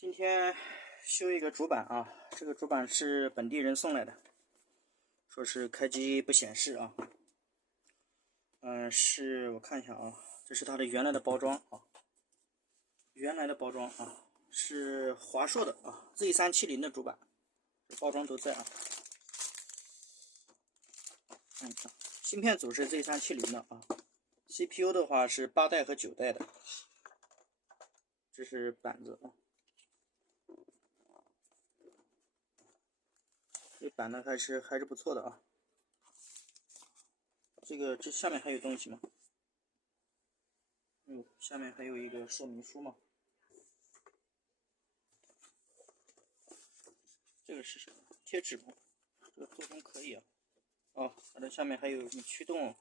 今天修一个主板啊，这个主板是本地人送来的，说是开机不显示啊。我看一下啊，这是它的原来的包装啊，是华硕的啊 Z370 的主板，这包装都在啊。看一下，芯片组是 Z370 的啊 ，CPU 的话是8代和9代的，这是板子啊。这板呢还是不错的啊。这下面还有东西吗？下面还有一个说明书嘛。这个是什么？贴纸吗？这个做工可以啊。哦，它的下面还有什么驱动，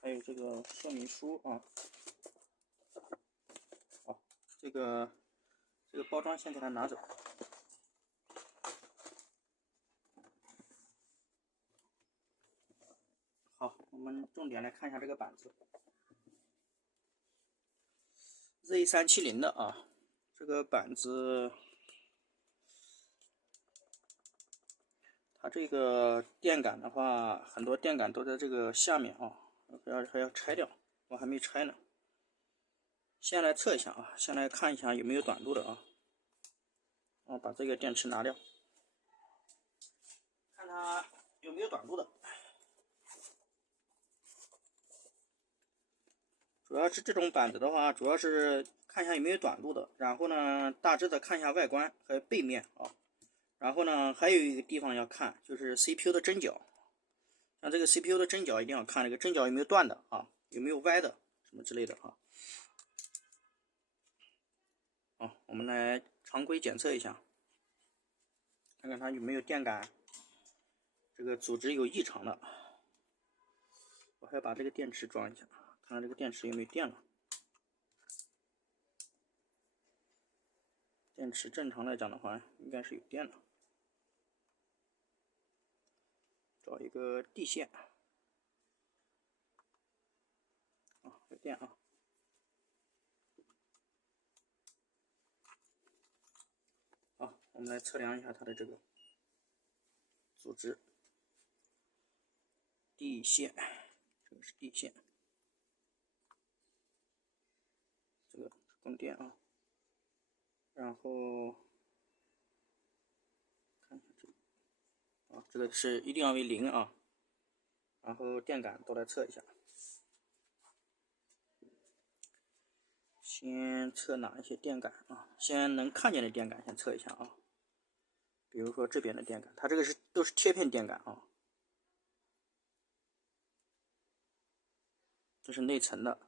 还有这个说明书啊。好，这个包装先给它拿走。好，我们重点来看一下这个板子 Z370 的啊，这个板子它这个电感的话，很多电感都在这个下面啊，还要拆掉，我还没拆呢。先来测一下啊，先来看一下有没有短路的啊。把这个电池拿掉，看它有没有短路的。主要是这种板子的话，主要是看一下有没有短路的，然后呢，大致的看一下外观和背面啊。然后呢，还有一个地方要看，就是 CPU 的针脚。像这个 CPU 的针脚一定要看这个针脚有没有断的啊，有没有歪的什么之类的啊。好，我们来常规检测一下，看看它有没有电感这个组织有异常的。我还要把这个电池装一下，看看这个电池有没有电了。电池正常来讲的话，应该是有电的。找一个地线啊，有电啊。好，我们来测量一下它的这个组织。地线，这个是地线，这个供电啊。然后看一下这个啊，这个是一定要为0啊。然后电感都来测一下，先测哪一些电感啊？先能看见的电感先测一下啊。比如说这边的电感，它这个都是贴片电感啊，这是内层的，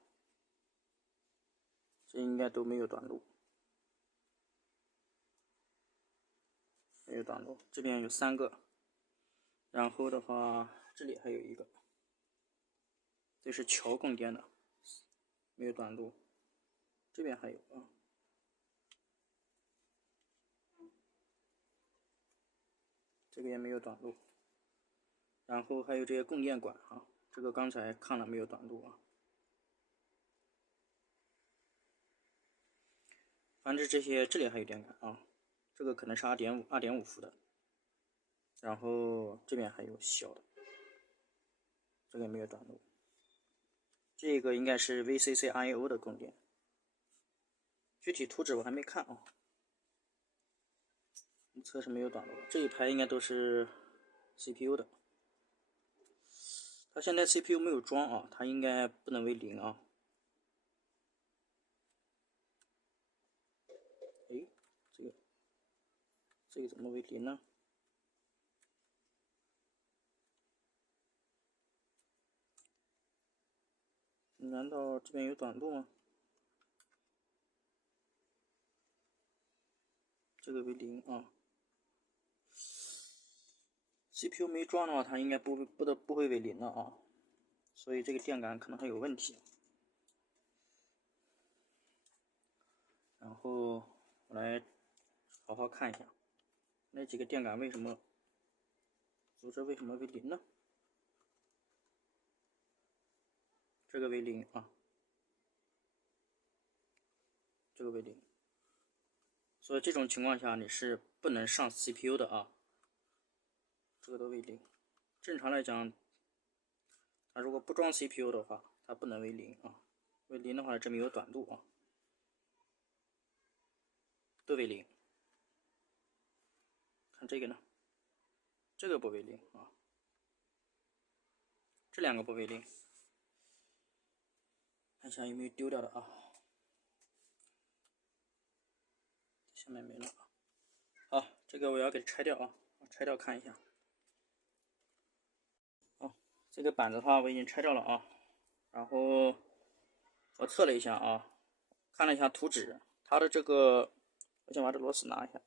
这应该都没有短路，没有短路。这边有3个，然后的话这里还有一个，这是桥供电的，没有短路。这边还有啊，这个也没有短路。然后还有这些供电管啊，这个刚才看了没有短路啊。反正这些这里还有电感啊，这个可能是2.5伏的。然后这边还有小的，这个也没有短路。这个应该是 VCC IO 的供电，具体图纸我还没看啊。测是没有短路的，这一排应该都是 CPU 的。它现在 CPU 没有装啊，它应该不能为0啊。哎，这个怎么为0呢？难道这边有短路吗？这个为0啊。CPU 没装的话，它应该不会为0了啊，所以这个电感可能还有问题。然后我来好好看一下，那几个电感组织为什么为0呢？这个为0啊，这个为0。所以这种情况下你是不能上 CPU 的啊，这个都为0。正常来讲，它如果不装 CPU 的话，它不能为0啊。为0的话，证明有短路啊，都为0。看这个呢，这个不为0啊，这两个不为0。看一下有没有丢掉的啊，下面没了啊。好，这个我要给它拆掉啊，拆掉看一下。这个板子的话我已经拆掉了啊，然后我测了一下啊，看了一下图纸，它的这个，我先把这螺丝拿一下，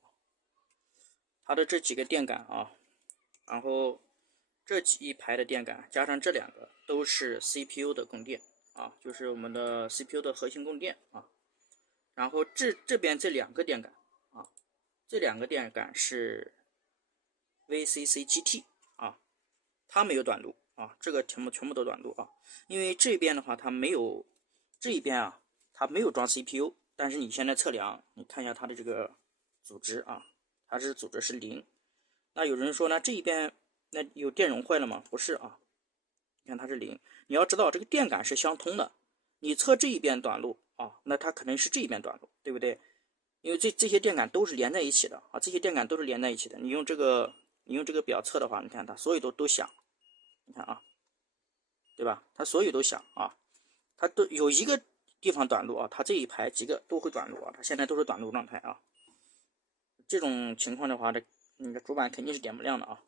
它的这几个电感啊，然后这一排的电感加上这两个都是 CPU 的供电啊，就是我们的 CPU 的核心供电啊，然后这边这两个电感啊，这两个电感是 VCC GT 啊，它没有短路啊，这个全部都短路啊，因为这边的话它没有，这一边啊它没有装 CPU， 但是你现在测量，你看一下它的这个阻值啊，它是阻值是0。那有人说呢，这一边那有电容坏了吗？不是啊，你看它是0。你要知道这个电感是相通的，你测这一边短路啊，那它可能是这一边短路，对不对？因为这些电感都是连在一起的啊，这些电感都是连在一起的。你用这个表测的话，你看它所有都响，你看啊，对吧？它所有都响啊，它都有一个地方短路啊，它这一排几个都会短路啊，它现在都是短路状态啊。这种情况的话，你的主板肯定是点不亮的啊。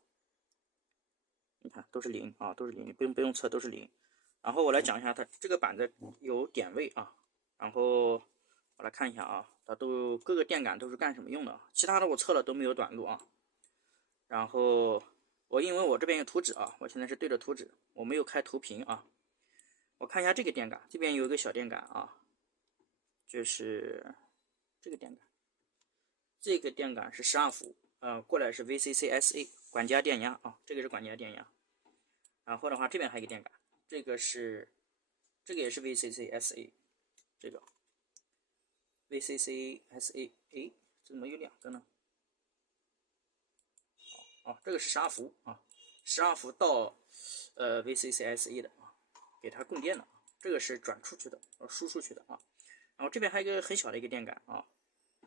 你看都是0啊，都是0，你不用测，都是0。然后我来讲一下它这个板子有点位啊，然后我来看一下啊，它都各个电感都是干什么用的，其他的我测了都没有短路啊。然后因为我这边有图纸啊，我现在是对着图纸，我没有开图屏啊。我看一下这个电感，这边有一个小电感啊，就是这个电感，这个电感是12伏，过来是 VCC-SA 管家电压啊，这个是管家电压。然后的话，这边还有一个电感，这个也是 VCC-SA， 这个 VCC-SA， 哎，怎么有两个呢？这个是12伏啊，12伏到VCC-SA 的啊，给它供电的，这个是转出去的，输出去的啊。然后这边还有一个很小的一个电感啊，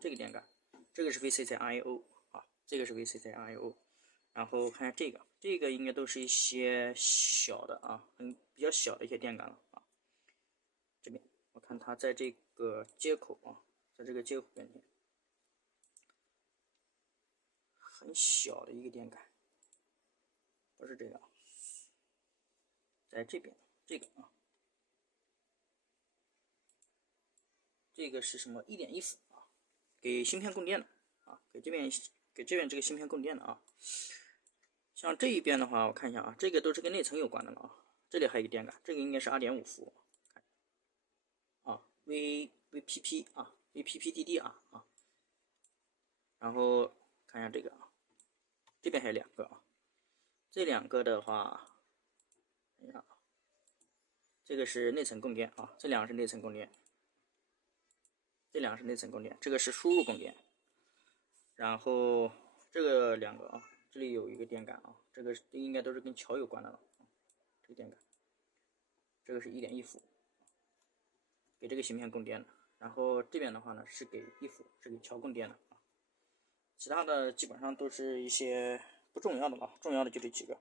这个电感，这个是 VCC-IO 啊，这个是 VCC-IO。然后看下这个应该都是一些小的啊，比较小的一些电感了啊。这边我看它在这个接口啊，在这个接口边边，很小的一个电感，不是这个，在这边这个啊，这个是什么？1.1伏啊，给芯片供电的啊，给这边这个芯片供电的啊。像这一边的话，我看一下啊，这个都是跟内层有关的了啊。这里还有一个电感，这个应该是2.5伏啊 ，VPP 啊 ，VPPDD 啊。然后看一下这个啊，这边还有两个啊，这两个的话，哎呀，这个是内层供电啊，这两个是内层供电，这两个是内层供电，这个是输入供电。然后这个两个啊。这里有一个电感啊，这个应该都是跟桥有关的了。这个电感，这个是1.1伏，给这个芯片供电的。然后这边的话呢是给1伏，是给桥供电的啊。其他的基本上都是一些不重要的了，重要的就这几个。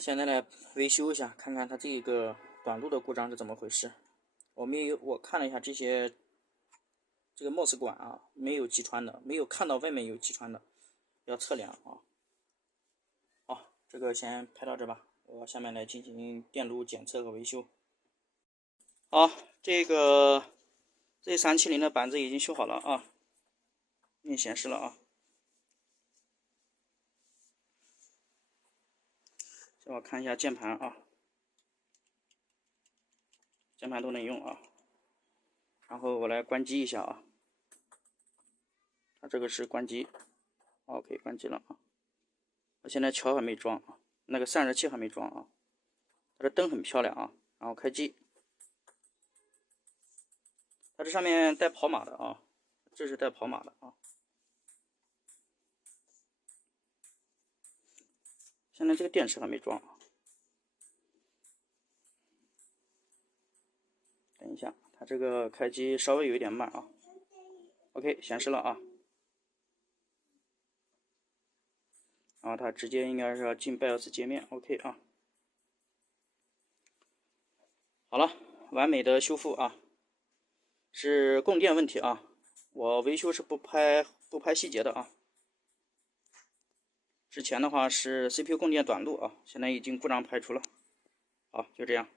现在来维修一下，看看它这个短路的故障是怎么回事。我看了一下这些，这个 MOS 管啊没有击穿的，没有看到外面有击穿的。要测量啊。好，这个先拍到这吧，我下面来进行电路检测和维修。好，这个 Z370的板子已经修好了啊，已经显示了啊。先我看一下键盘啊，键盘都能用啊。然后我来关机一下啊，它这个是关机。OK， 关机了啊。我现在桥还没装啊，那个散热器还没装啊。它的灯很漂亮啊，然后开机。它这上面带跑码的啊，这是带跑码的啊。现在这个电池还没装啊，等一下，它这个开机稍微有一点慢啊。OK， 显示了啊。然后它直接应该是要进 BIOS 界面 ，OK 啊。好了，完美的修复啊，是供电问题啊，我维修是不拍细节的啊。之前的话是 CPU 供电短路啊，现在已经故障排除了。好，就这样。